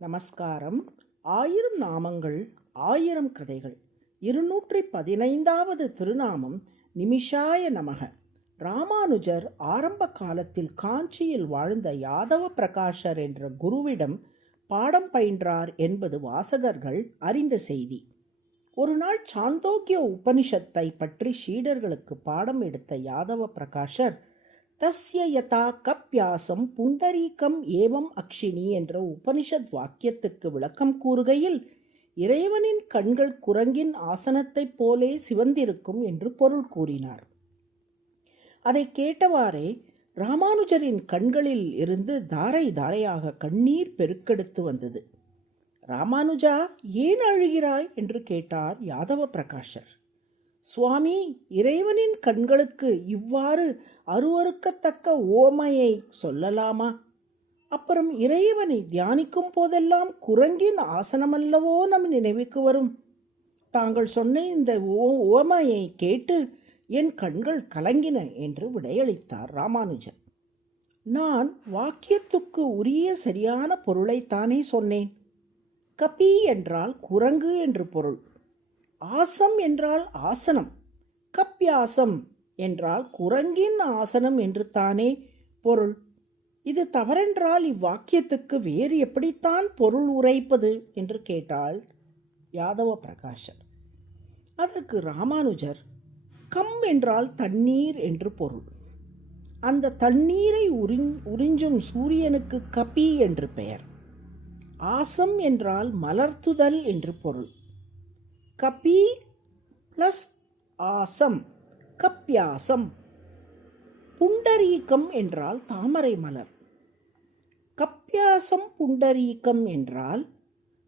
நமஸ்காரம். 1000 நாமங்கள் 1000 கதைகள். 215வது திருநாமம் நிமிஷாய நமக. ராமானுஜர் ஆரம்ப காலத்தில் காஞ்சியில் வாழ்ந்த யாதவ பிரகாஷர் என்ற குருவிடம் பாடம் பயின்றார் என்பது வாசகர்கள் அறிந்த செய்தி. ஒரு நாள் சாந்தோக்கிய உபனிஷத்தை பற்றி சீடர்களுக்கு பாடம் எடுத்த யாதவ பிரகாஷர் தஸ்ய யதா கப்யாசம் புண்டரீகம் ஏவம் அக்ஷினி என்ற உபனிஷத் வாக்கியத்துக்கு விளக்கம் கூறுகையில், இறைவனின் கண்கள் குரங்கின் ஆசனத்தைப் போலே சிவந்திருக்கும் என்று பொருள் கூறினார். அதை கேட்டவாறே ராமானுஜரின் கண்களில் இருந்து தாரை தாரையாக கண்ணீர் பெருக்கெடுத்து வந்தது. ராமானுஜா, ஏன் அழுகிறாய் என்று கேட்டார் யாதவ பிரகாஷர். சுவாமி, இறைவனின் கண்களுக்கு இவ்வாறு அருவருக்கத்தக்க ஓமையை சொல்லலாமா? அப்புறம் இறைவனை தியானிக்கும் போதெல்லாம் குரங்கின் ஆசனமல்லவோ நம் நினைவுக்கு வரும். தாங்கள் சொன்ன இந்த ஓமையை கேட்டு என் கண்கள் கலங்கின என்று விடையளித்தார் ராமானுஜர். நான் வாக்கியத்துக்கு உரிய சரியான பொருளைத்தானே சொன்னேன். கபி என்றால் குரங்கு என்று பொருள். ஆசம் என்றால் ஆசனம். கப்யாசம் என்றால் குரங்கின் ஆசனம் என்று தானே பொருள். இது தவறென்றால் இவ்வாக்கியத்துக்கு வேறு எப்படித்தான் பொருள் உரைப்பது என்று கேட்டாள் யாதவ பிரகாஷர். அதற்கு ராமானுஜர், கம் என்றால் தண்ணீர் என்று பொருள். அந்த தண்ணீரை உறிஞ்சும் சூரியனுக்கு கபி என்று பெயர். ஆசம் என்றால் மலர்த்துதல் என்று பொருள். கபி பிளஸ் ஆசம், கப்யாசம். புண்டரீகம் என்றால் தாமரை மலர். கப்யாசம் புண்டரீகம் என்றால்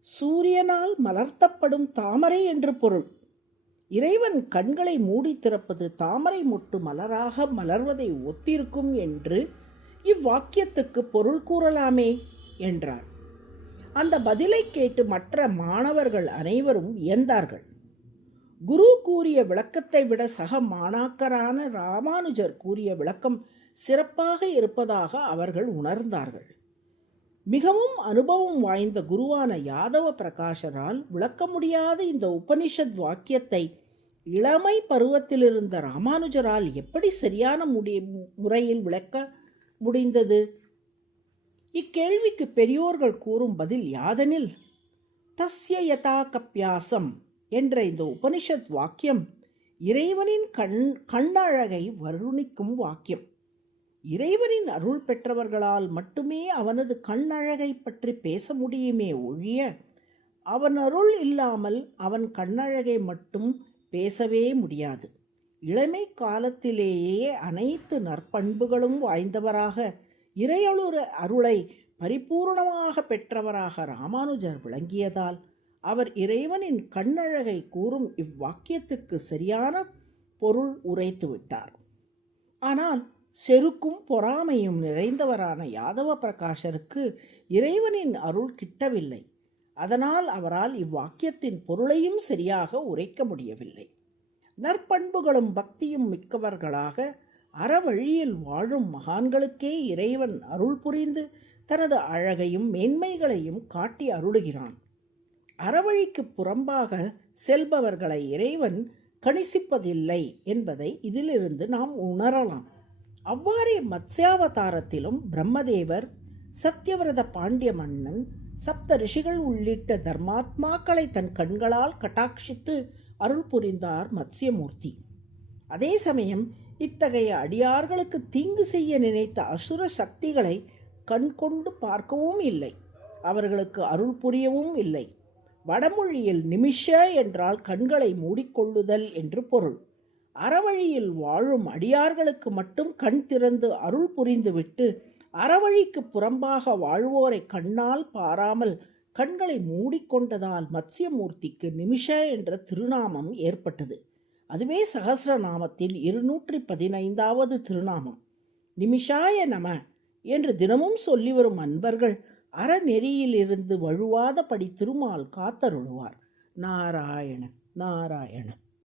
சூரியனால் மலர்த்தப்படும் தாமரை என்று பொருள். இறைவன் கண்களை மூடி திறப்பது தாமரை மொட்டு மலராக மலர்வதை ஒத்திருக்கும் என்று இவ்வாக்கியத்துக்கு பொருள் கூறலாமே என்றார். அந்த பதிலை கேட்டு மற்ற மாணவர்கள் அனைவரும் வியந்தார்கள். குரு கூறிய விளக்கத்தை விட சக மாணாக்கரான ராமானுஜர் கூறிய விளக்கம் சிறப்பாக இருப்பதாக அவர்கள் உணர்ந்தார்கள். மிகவும் அனுபவம் வாய்ந்த குருவான யாதவ பிரகாஷரால் விளக்க முடியாத இந்த உபனிஷத் வாக்கியத்தை இளமை பருவத்திலிருந்த ராமானுஜரால் எப்படி சரியான முறையில் விளக்க முடிந்தது? இக்கேள்விக்கு பெரியோர்கள் கூறும் பதில் யாதெனில், தஸ்ய யதா கப்யாசம் என்ற இந்த உபனிஷத் வாக்கியம் இறைவனின் கண்ணழகை வருணிக்கும் வாக்கியம். இறைவனின் அருள் பெற்றவர்களால் மட்டுமே அவனது கண்ணழகை பற்றி பேச முடியுமே ஒழிய, அவன் அருள் இல்லாமல் அவன் கண்ணழகை மட்டும் பேசவே முடியாது. இளமை காலத்திலேயே அனைத்து நற்பண்புகளும் வாய்ந்தவராக அருளை பரிபூர்ணமாக பெற்றவராக ராமானுஜர் விளங்கியதால் அவர் இறைவனின் கண்ணழகை கூறும் இவ்வாக்கியத்துக்கு சரியான பொருள் உரைத்துவிட்டார். ஆனால் செருக்கும் பொறாமையும் நிறைந்தவரான யாதவ பிரகாஷருக்கு இறைவனின் அருள் கிட்டவில்லை. அதனால் அவரால் இவ்வாக்கியத்தின் பொருளையும் சரியாக உரைக்க முடியவில்லை. நற்பண்புகளும் பக்தியும் மிக்கவர்களாக அறவழியில் வாழும் மகான்களுக்கே இறைவன் அருள் புரிந்து தனது அழகையும் மேன்மைகளையும் காட்டி அருளுகிறான். அறவழிக்கு புறம்பாக செல்பவர்களை இறைவன் கணிசிப்பதில்லை என்பதை இதிலிருந்து நாம் உணரலாம். அவ்வாறே மத்ஸ்யாவதாரத்திலும் பிரம்மதேவர், சத்தியவிரத பாண்டிய மன்னன், சப்த ரிஷிகள் உள்ளிட்ட தர்மாத்மாக்களை தன் கண்களால் கட்டாட்சித்து அருள் புரிந்தார் மத்ஸ்யமூர்த்தி. அதே சமயம் இத்தகைய அடியார்களுக்கு தீங்கு செய்ய நினைத்த அசுர சக்திகளை கண்கொண்டு பார்க்கவும் இல்லை, அவர்களுக்கு அருள் புரியவும் இல்லை. வடமொழியில் நிமிஷ என்றால் கண்களை மூடிக்கொள்ளுதல் என்று பொருள். அறவழியில் வாழும் அடியார்களுக்கு மட்டும் கண் திறந்து அருள் புரிந்துவிட்டு அறவழிக்கு புறம்பாக வாழ்வோரை கண்ணால் பாராமல் கண்களை மூடிக்கொண்டதால் மத்ஸ்யமூர்த்திக்கு நிமிஷ என்ற திருநாமம் ஏற்பட்டது. அதுவே சகஸ்ரநாமத்தில் 215வது திருநாமம். நிமிஷாய நம என்று தினமும் சொல்லி வரும் அன்பர்கள் அறநெறியிலிருந்து வழுவாதபடி திருமால் காத்தருளுவார். நாராயண நாராயண.